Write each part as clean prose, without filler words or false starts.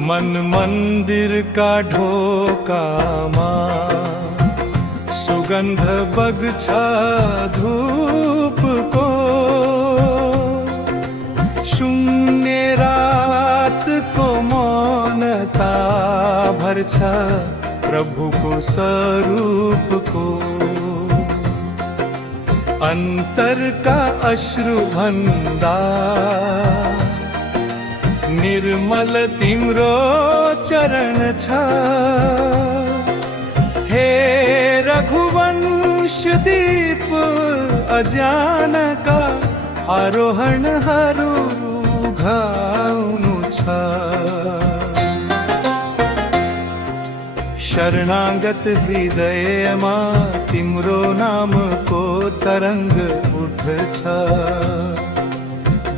मन मंदिर का ढोका माँ, सुगंध बगछा धूप को, शून्य रात को मौनता भरछा प्रभु को स्वरूप को। अंतर का अश्रु भंडार, निर्मल तिम्रो चरण छ। हे रघुवंश दीप अज्ञान का आरोहणहरू घाउनु छ। शरणागत हृदयमा तिम्रो नामको तरंग उठ्छ।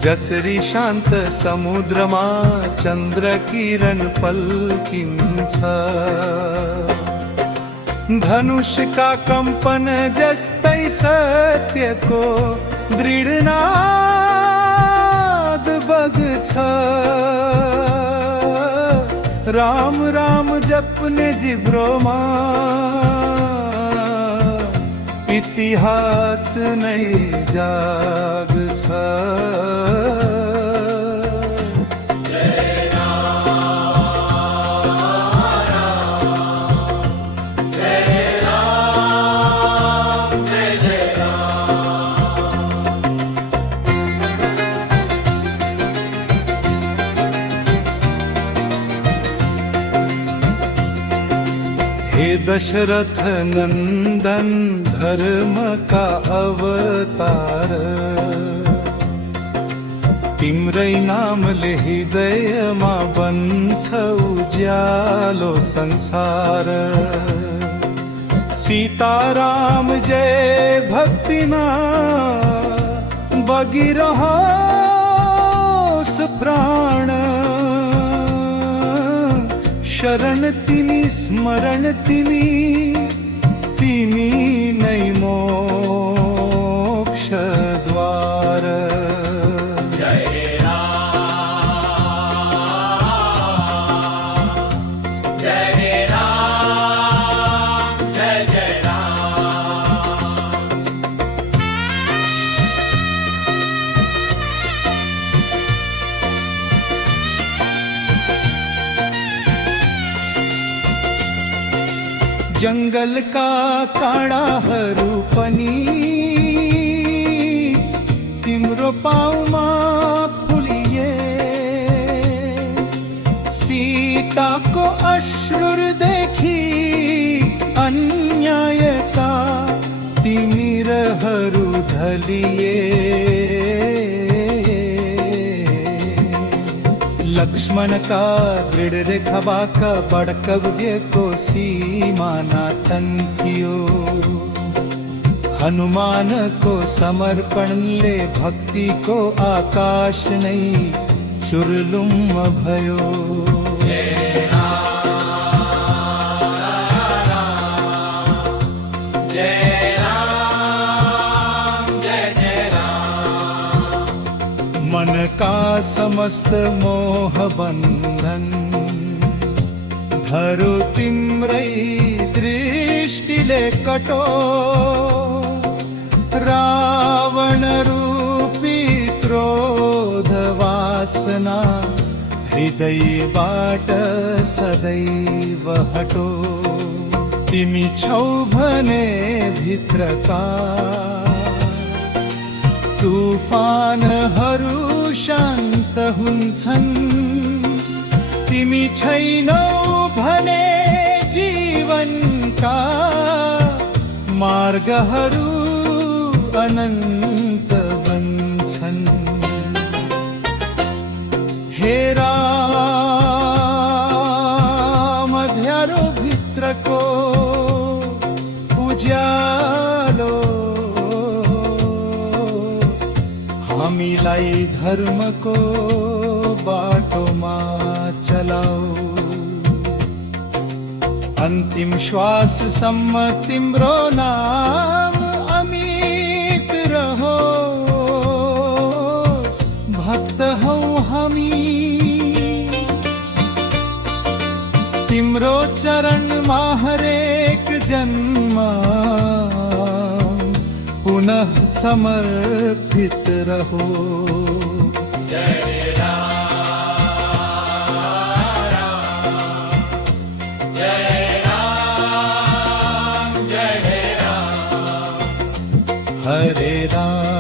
जसरी शान्त समुद्रमा चन्द्र किरण पल्किन्छ। धनुषका कम्पन जस्तै सत्यको दृढ नाद बग्छ। राम राम जपने जिब्रोमा इतिहास नै जाग्छ। हे दशरथ नंदन धर्म का अवतार, तिम्रै नामले हृदयमा बन्छ उज्यालो संसार। सीताराम जय भक्तिमा बगिरहोस् प्राण। शरण तिमी स्मरण तिमी, तिमी नै मोक्ष द्वार। जय राम जय राम जय जय राम। जंगल का काँडाहरू पनि तिम्रो पाउमा फुलिए। सीताको अश्रुदेखि अन्यायका तिमिरहरू ढलिए। लक्ष्मणका दृढ रेखाबाट बडकव्यको सीमाना तन्कियो। हनुमानको समर्पणले भक्तिको आकाश नै चुर्लुम भयो। मन का समस्त मोह बंधन धरो तिम्रै दृष्टिले कटो। रावण रूपी क्रोध वासना हृदयबाट सदैव हटो। तिमी छौ भने भित्रका तूफानहरू शान्त हुन्छन्। तिमी छैनौ भने जीवनका मार्गहरू अनन्त बन्छन्। हे राम अँध्यारो भित्रको उज्यालो, हामीलाई धर्मको बाटोमा चलाऊ। अन्तिम श्वाससम्म तिम्रो नाम अमिट रहोस्। भक्त हौ हामी तिम्रो चरण हरेक जन्म पुनः समर्पित रहो जय राम जय राम जय राम हरे राम